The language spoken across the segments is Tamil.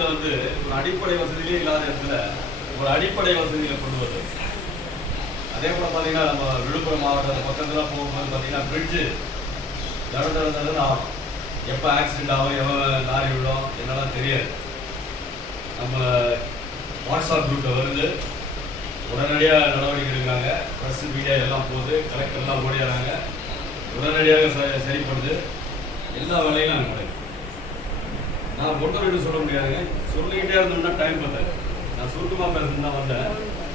கிராமத்தில் வந்து ஒரு அடிப்படை வசதியிலே இல்லாத இடத்துல ஒரு அடிப்படை வசதிகளை கொண்டு வருது. அதே போல் பார்த்தீங்கன்னா நம்ம விழுப்புரம் மாவட்டத்தில் பக்கத்தில் போகும்போது பார்த்தீங்கன்னா பிரிட்ஜு தடன்னு ஆகும். எப்போ ஆக்சிடென்ட் ஆகும், எவன் லாரி விடும் என்னெல்லாம் தெரியாது. நம்ம வாட்ஸ்அப் குரூப்பில் வருது, உடனடியாக நடவடிக்கை எடுக்கிறாங்க. ப்ரெஸ் மீடியா எல்லாம் போகுது, கலெக்டர்லாம் ஓடிடுறாங்க, உடனடியாக சரிப்படுது. எல்லா வேலையும் நாங்கள் நடக்குது. நான் ஒன்று ரெண்டு சொல்ல முடியாதுங்க, சொல்லிக்கிட்டே இருந்தோம்னா டைம் பார்த்தாரு. நான் சுருக்கமாக பேசுறது தான் வந்தேன்.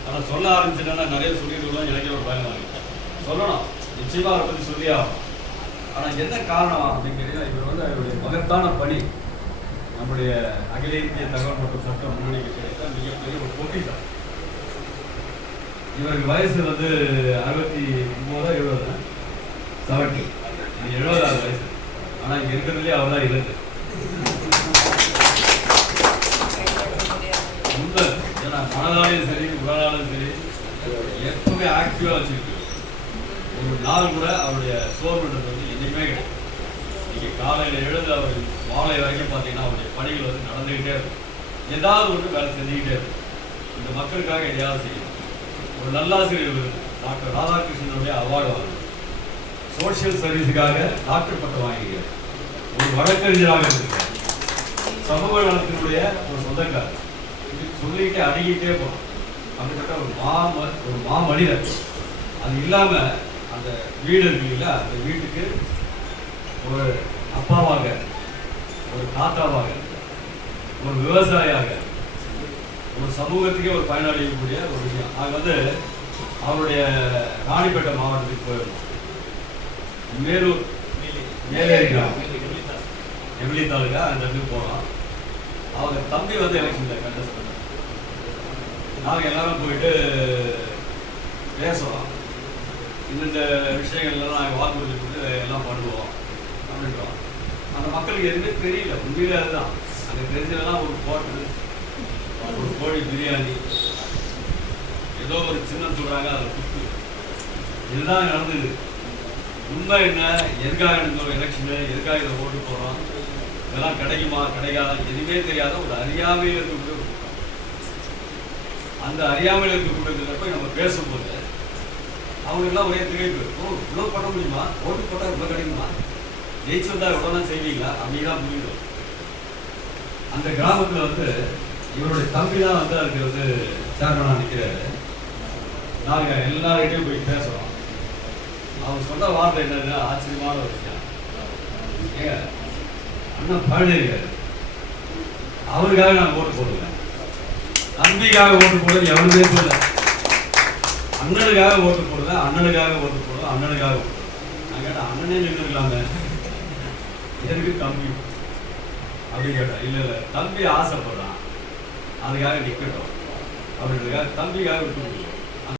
ஆனால் சொல்ல ஆரம்பிச்சுட்டேன்னா நிறைய சொல்லிடுவோம். எனக்கே ஒரு பயம் வாங்க சொல்லணும், நிச்சயமாக அவரை பற்றி சொல்லி ஆகும். ஆனால் என்ன காரணம் அப்படின்னு கேட்டீங்கன்னா, இவர் வந்து அவருடைய மகத்தான பணி நம்முடைய அகில இந்திய தகவல் மற்றும் சட்ட முன்னணிக்கு கிடைத்த மிகப்பெரிய ஒரு பொக்கிஷம். இவருக்கு வயசு வந்து 69 70 70 வயசு. ஆனால் இங்கே இருக்கிறதுலே அவர் தான் இருந்து உண்மை. ஏன்னா மனதாலையும் சரி உடலாலும் சரி எப்பவுமே ஆக்டிவாக வச்சுருக்கு. ஒரு நாள் கூட அவருடைய சோர்வுன்றது வந்து என்றைக்குமே கிடையாது. நீங்கள் காலையில் எழுந்து அவர் மாலை வரைக்கும் பார்த்தீங்கன்னா அவருடைய பணிகள் வந்து நடந்துக்கிட்டே இருக்கும். ஏதாவது ஒன்று வேலை செஞ்சுக்கிட்டே இருக்கும். இந்த மக்களுக்காக எதையாவது செய்யணும். ஒரு நல்லாசிரியர் விருது டாக்டர் ராதாகிருஷ்ணனுடைய அவார்டு வாங்க, சோசியல் சர்வீஸுக்காக டாக்டர் பட்டம் வாங்கிக்கிறார். ஒரு வழக்கறிஞராக இருந்திருக்கார், சமூக நலத்தினுடைய ஒரு சொந்தக்காரர். சொல்லிக்கிட்டே அடங்கிக்கிட்டே போகணும். அப்படிப்பட்ட ஒரு மாமனிதர். அது இல்லாமல் அந்த வீடு இருக்குல்ல, அந்த வீட்டுக்கு ஒரு அப்பாவாக, ஒரு தாத்தாவாக, ஒரு விவசாயியாக, ஒரு சமூகத்துக்கே ஒரு பயனடையக்கூடிய ஒரு விஷயம். அது வந்து அவருடைய ராணிப்பேட்டை மாவட்டத்துக்கு போயிடும். மேலூர் மேலேரி கிராமம் எம்எல்ஏ தாலுக்கா அந்த இடத்துக்கு போகிறோம். அவங்க தம்பி வந்து எலெக்ஷனில் கண்டஸ்ட் பண்ணாங்க. நாங்கள் எல்லாரும் போயிட்டு பேசுகிறோம். இந்த விஷயங்கள்லாம் நாங்கள் வாக்குறுதி கொடுத்து எல்லாம் பண்ணுவோம் அப்படின்றோம். அந்த மக்களுக்கு எதுவுமே தெரியல. உண்மையிலே அதுதான் அங்கே தெரிஞ்சதெல்லாம் ஒரு ஹோட்டல், ஒரு கோழி பிரியாணி, ஏதோ ஒரு சின்னம் சொல்கிறாங்க, அதில் குத்து. இதுதான் நடந்தது. உண்மை என்ன, எதுக்காக நடந்த எலெக்ஷனு, எதுக்காக இதை ஓட்டு போகிறோம், இதெல்லாம் கிடைக்குமா கிடைக்காதா எதுவுமே தெரியாத ஒரு அறியாமையில் இருக்கக்கூடிய அந்த அறியாமையில் இருக்கக்கூடியப்ப நம்ம பேசும்போது அவங்களுக்குலாம் ஒரே திகைப்பு. இவ்வளோ பண்ண முடியுமா, ஓட்டு போட்டால் இவ்வளோ கிடைக்குமா, ஜெயிச்சு வந்தால் இவ்வளோலாம் செய்வீங்களா அப்படிதான் புரியும். அந்த கிராமத்தில் வந்து இவருடைய தம்பி தான் வந்து அதுக்கு வந்து சேர்மனாக நிற்கிறாரு. நாங்கள் எல்லார்கிட்டையும் போய் பேசுகிறோம். அவங்க சொன்ன வார்த்தை என்னன்னா ஆச்சரியமான ஒரு விஷயம். ஏங்க அண்ணன் பழனிருக்காரு, அவருக்காக நான் ஓட்டு போடுவேன். தம்பிக்காக ஓட்டு போடுறது எவனுமே சொல்ல. அண்ணனுக்காக ஓட்டு போடுவேன், அண்ணனுக்காக ஓட்டு போடுவேன், அண்ணனுக்காக ஓட்டு போடுவேன். நான் கேட்டேன், அண்ணனே நின்று இல்லாம எதுக்கு தம்பி அப்படின்னு கேட்டேன். இல்லை இல்லை, தம்பி ஆசைப்படுறான், அதுக்காக நிற்கட்டும் அப்படின்றதுக்காக தம்பிக்காக விட்டு முடியும்.